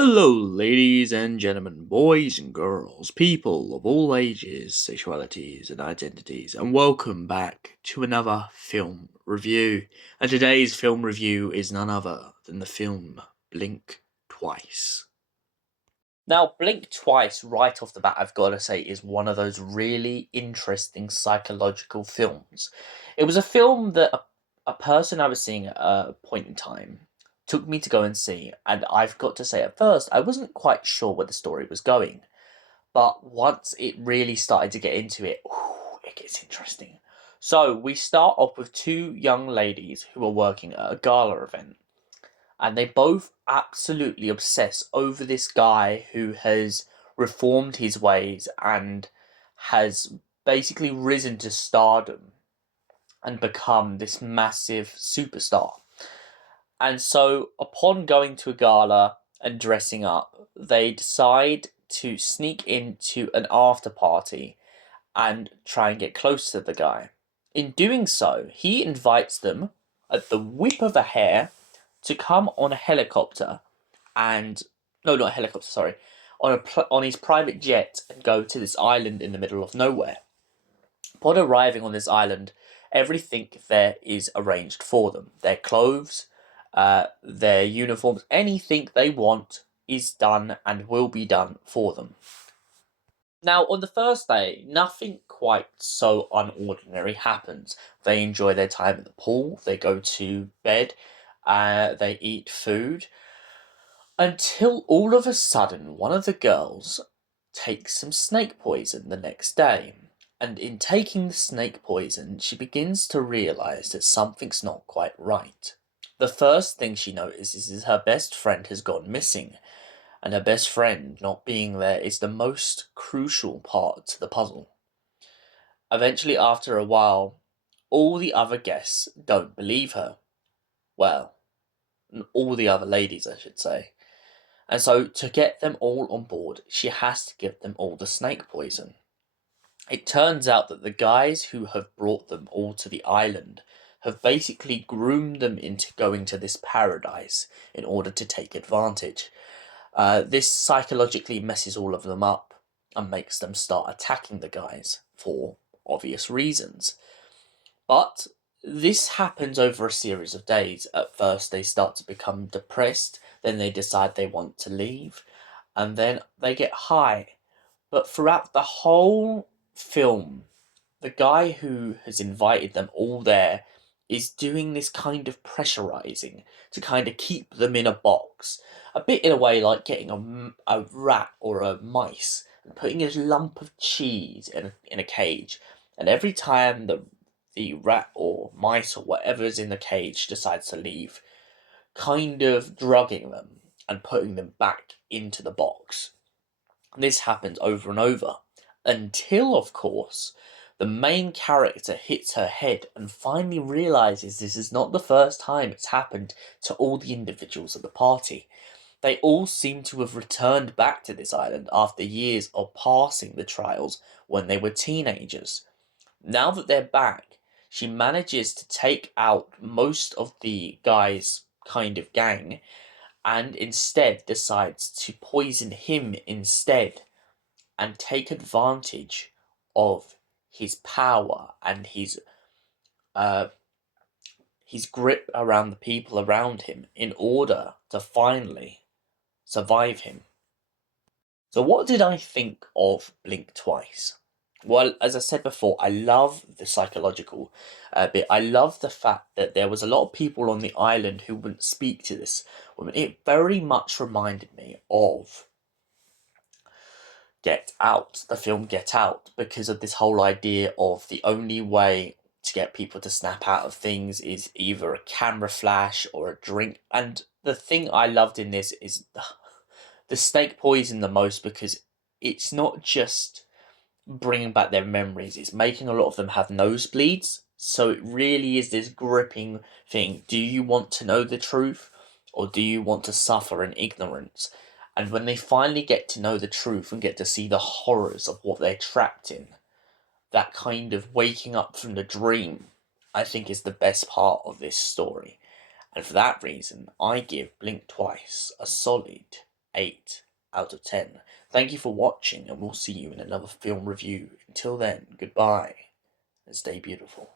Hello, ladies and gentlemen, boys and girls, people of all ages, sexualities, and identities, and welcome back to another film review. And today's film review is none other than the film Blink Twice. Now, Blink Twice, right off the bat, I've got to say, is one of those really interesting psychological films. It was a film that a person I was seeing at a point in time took me to go and see, and I've got to say, at first, I wasn't quite sure where the story was going. But once it really started to get into it, it gets interesting. So, we start off with two young ladies who are working at a gala event, and they both absolutely obsess over this guy who has reformed his ways and has basically risen to stardom and become this massive superstar. And so, upon going to a gala and dressing up, they decide to sneak into an after party and try and get close to the guy. In doing so, he invites them at the whip of a hair to come on a helicopter and no, not a helicopter, sorry, on his private jet and go to this island in the middle of nowhere. Upon arriving on this island, everything there is arranged for them. Their clothes, their uniforms, anything they want is done and will be done for them. Now, on the first day, nothing quite so unordinary happens. They enjoy their time at the pool, they go to bed, they eat food, until all of a sudden one of the girls takes some snake poison the next day. And in taking the snake poison, she begins to realise that something's not quite right. The first thing she notices is her best friend has gone missing, and her best friend not being there is the most crucial part to the puzzle. Eventually, after a while, all the other guests don't believe her. Well, all the other ladies, I should say. And so, to get them all on board, she has to give them all the snake poison. It turns out that the guys who have brought them all to the island have basically groomed them into going to this paradise in order to take advantage. This psychologically messes all of them up and makes them start attacking the guys for obvious reasons. But this happens over a series of days. At first, they start to become depressed, then they decide they want to leave, and then they get high. But throughout the whole film, the guy who has invited them all there is doing this kind of pressurizing to kind of keep them in a box. A bit in a way like getting a rat or a mice and putting a lump of cheese in a cage. And every time the rat or mice or whatever is in the cage decides to leave, kind of drugging them and putting them back into the box. This happens over and over until, of course, the main character hits her head and finally realizes this is not the first time it's happened to all the individuals at the party. They all seem to have returned back to this island after years of passing the trials when they were teenagers. Now that they're back, she manages to take out most of the guys' kind of gang and instead decides to poison him instead and take advantage of his power and uh, his grip around the people around him in order to finally survive him. So, what did I think of Blink Twice? Well, as I said before, I love the psychological bit. I love the fact that there was a lot of people on the island who wouldn't speak to this woman. It very much reminded me of Get Out, the film Get Out, because of this whole idea of the only way to get people to snap out of things is either a camera flash or a drink. And the thing I loved in this is the snake poison the most because it's not just bringing back their memories, it's making a lot of them have nosebleeds. So it really is this gripping thing. Do you want to know the truth or do you want to suffer in ignorance? And when they finally get to know the truth and get to see the horrors of what they're trapped in, that kind of waking up from the dream, I think is the best part of this story. And for that reason, I give Blink Twice a solid 8 out of 10. Thank you for watching, and we'll see you in another film review. Until then, goodbye, and stay beautiful.